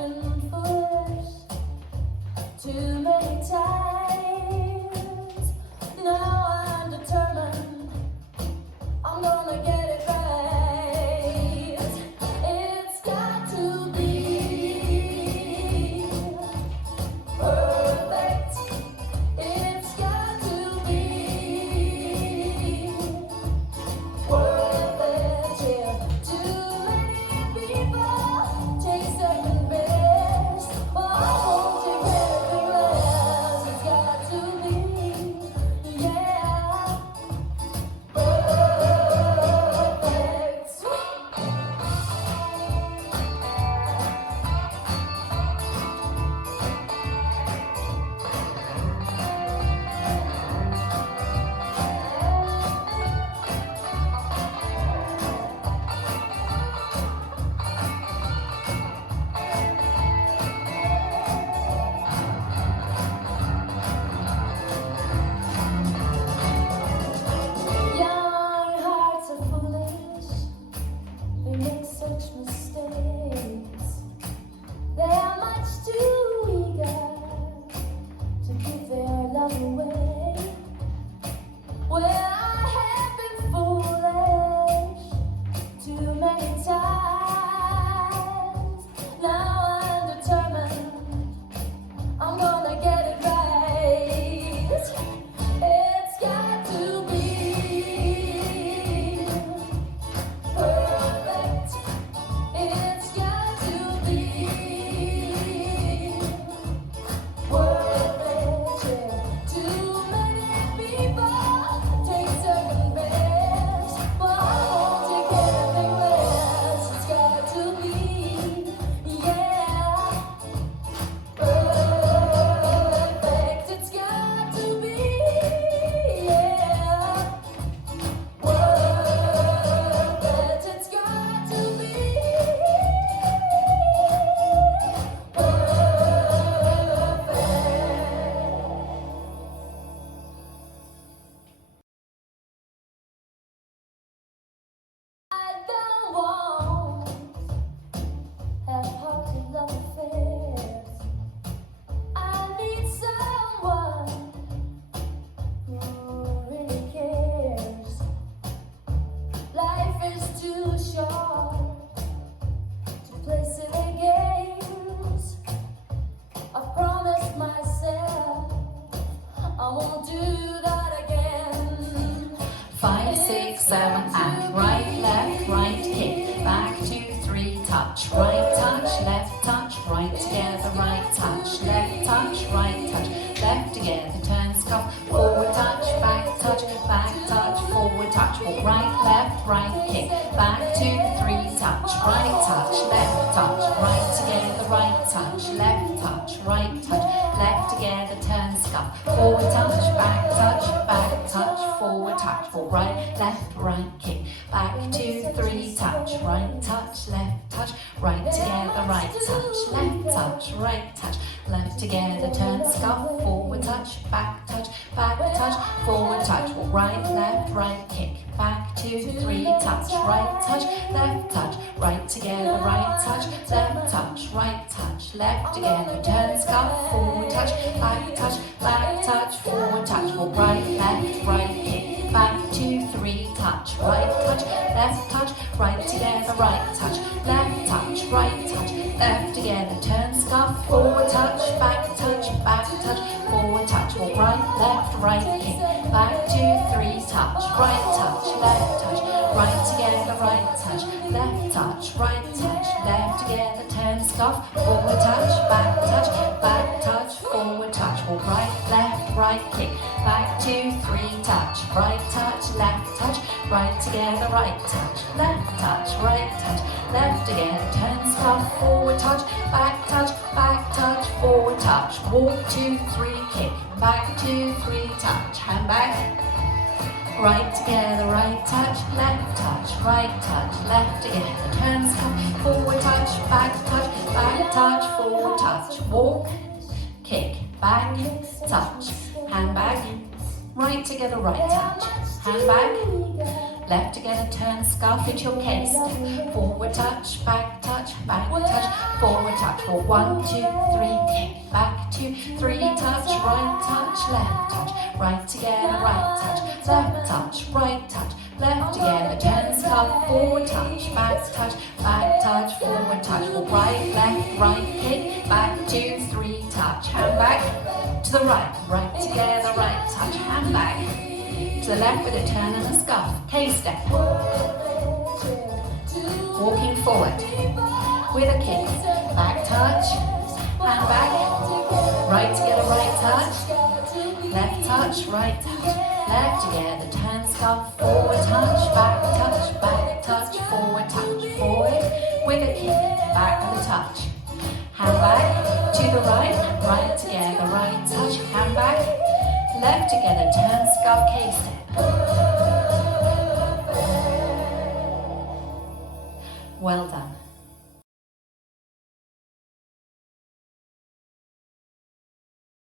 been foolish too many times. Now I'm determined, I'm gonna get it right. It's got to be perfect. It's got to be worth it. Yeah. Too many people take second best. Oh, I won't take anything less. It's got to be, yeah, perfect. Young hearts are foolish, they make such mistakes. They are much too eager to give their love away. Well, I have been foolish too many times. Now I'm determined, I'm gonna get it right. It's got to be perfect. It's got to be worth it. Yeah. Too many people take second best, but I won't take anything less. It's got to be, yeah, perfect. It's got to be, yeah, worth it. It's got to be I don't want half-hearted love affairs. I need someone who really cares. Life is too short to play silly games. I promised myself I won't do that again. 5, 6, 7, and right, left, right, kick, back, 2, 3, touch, right touch, left touch, right together, right touch, left touch, right touch, left together, turn scuff, forward touch, back touch, forward touch, walk right, kick, back, 2, 3, touch, left touch, right together, right touch, left together, turn scuff, forward touch, forward touch, walk right, kick, back, 2, 3, touch, left touch, right together, right touch, left together, turn scuff, forward touch, back touch, forward touch, walk right, kick, back, 2, 3, touch, left touch, right together, right touch, left together, turn scuff, forward touch, back touch, forward touch, walk right, kick, back, 2, 3, touch, left touch, right together, right touch, left together, turn scuff, forward touch, back touch, forward touch, walk right, kick, back, 2, 3, touch, left touch, right together, right touch, left touch, left together, turn scuff, forward touch, back touch, forward touch, walk right, kick, back, 2, 3, touch, left touch, right together, right touch, left together, turn scuff, forward touch, forward touch, walk, 2, 3, kick, back, 2, 3, touch, hand back, right together, right touch, left together, turn scuff, forward touch, back touch, forward touch, walk, kick, back, touch, hand back, right together, right touch, hand back, left together, turn, scarf into your K step. Forward touch, back touch, forward touch for 1, 2, 3, kick, back 2, 3, touch, right touch, left touch, right together, right touch, left touch, right touch, left together, turn, scarf, forward touch, forward touch for right, left, right, kick, back 2, 3, touch, hand back to the right, right together, right touch, hand back to the left with a turn and a scarf, K step. Walking forward with a kick, back touch, hand back, right together, right touch, left touch, right touch, left together, turn, scarf, forward touch, forward touch, forward with a kick, back with a touch, hand back to the right, right together, right touch, hand back, left together, turn, scarf, K step.